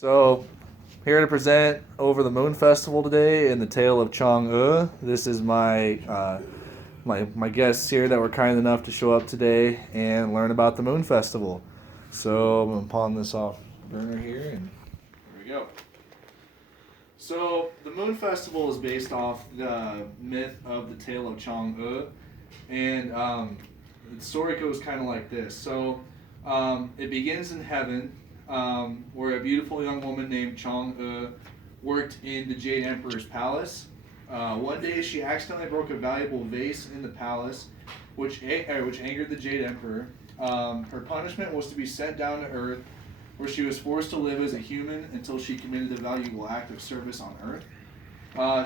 So, here to present over the Moon Festival today in the tale of Chang'e. This is my guests here that were kind enough to show up today and learn about the Moon Festival. So I'm gonna pawn this off burner here, and here we go. So the Moon Festival is based off the myth of the tale of Chang'e, and the story goes kind of like this. So it begins in heaven, where a beautiful young woman named Chang'e worked in the Jade Emperor's palace. One day she accidentally broke a valuable vase in the palace, which angered the Jade Emperor. Her punishment was to be sent down to Earth, where she was forced to live as a human until she committed a valuable act of service on Earth.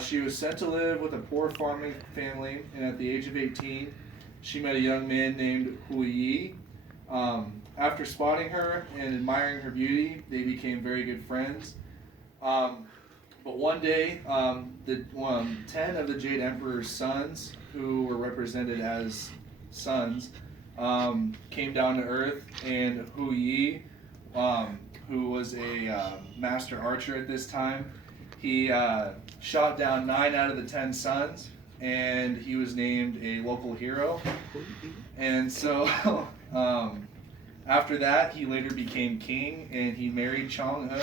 She was sent to live with a poor farming family, and at the age of 18, she met a young man named Hu Yi. After spotting her and admiring her beauty, they became very good friends. But one day, 10 of the Jade Emperor's sons, who were represented as sons, came down to Earth, and Hu Yi, who was a master archer at this time, he shot down 9 out of the 10 sons, and he was named a local hero. And so, after that, he later became king, and he married Chang'e.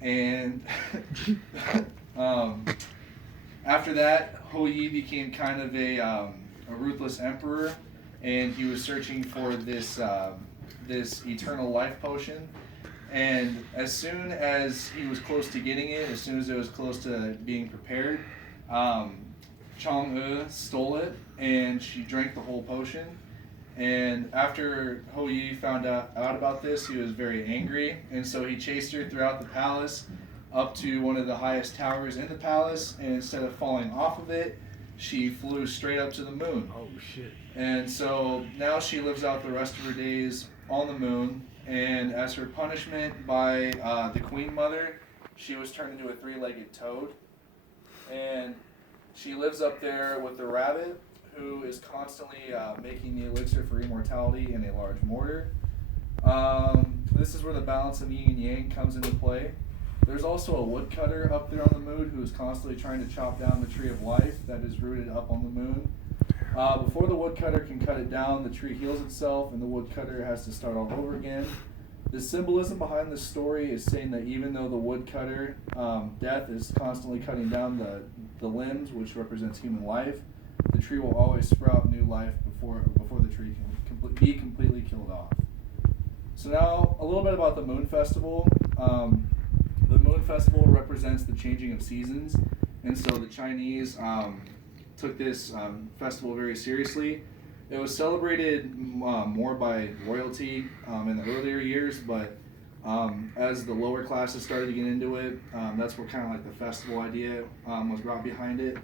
And after that, Hu Yi became kind of a ruthless emperor, and he was searching for this eternal life potion. And as soon as he was close to getting it, as soon as it was close to being prepared, Chang'e stole it, and she drank the whole potion. And after Hu Yi found out about this, he was very angry, and so he chased her throughout the palace up to one of the highest towers in the palace, and instead of falling off of it, she flew straight up to the moon. Oh shit. And so now she lives out the rest of her days on the moon, and as her punishment by the Queen Mother, she was turned into a 3-legged toad. And she lives up there with the rabbit, who is constantly making the elixir for immortality in a large mortar. This is where the balance of yin and yang comes into play. There's also a woodcutter up there on the moon who is constantly trying to chop down the tree of life that is rooted up on the moon. Before the woodcutter can cut it down, the tree heals itself and the woodcutter has to start all over again. The symbolism behind this story is saying that even though the woodcutter, death, is constantly cutting down the limbs, which represents human life, the tree will always sprout new life before the tree can be completely killed off. So now, a little bit about the Moon Festival. The Moon Festival represents the changing of seasons, and so the Chinese took this festival very seriously. It was celebrated more by royalty in the earlier years, but as the lower classes started to get into it, that's where kind of like the festival idea was brought behind it.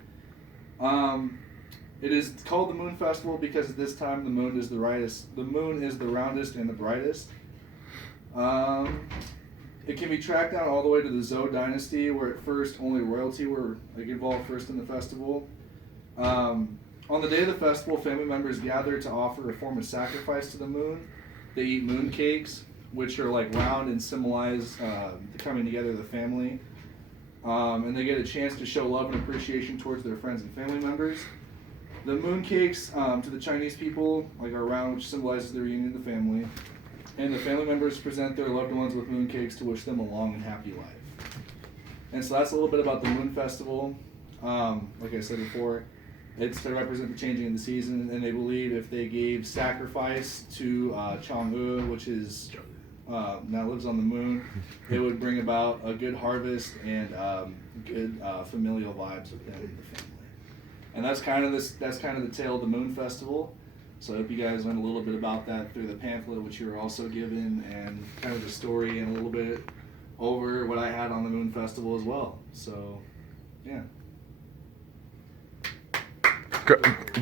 It is called the Moon Festival because at this time the moon is the roundest and the brightest. It can be tracked down all the way to the Zhou dynasty, where at first only royalty were involved first in the festival. On the day of the festival, family members gather to offer a form of sacrifice to the moon. They eat moon cakes, which are like round and symbolize the coming together of the family. And they get a chance to show love and appreciation towards their friends and family members. The moon cakes to the Chinese people are round, which symbolizes the reunion of the family. And the family members present their loved ones with moon cakes to wish them a long and happy life. And so that's a little bit about the Moon Festival. Like I said before, it's to represent the changing of the season, and they believe if they gave sacrifice to Chang'e, which is now lives on the moon, it would bring about a good harvest and good familial vibes with them and the family. And that's kind of the tale of the Moon Festival. So I hope you guys learned a little bit about that through the pamphlet, which you were also given, and kind of the story and a little bit over what I had on the Moon Festival as well. So, yeah.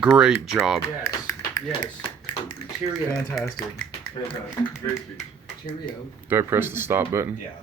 Great job. Yes. Cheerio. Fantastic. Fantastic. Great speech. Cheerio. Do I press the stop button? Yeah.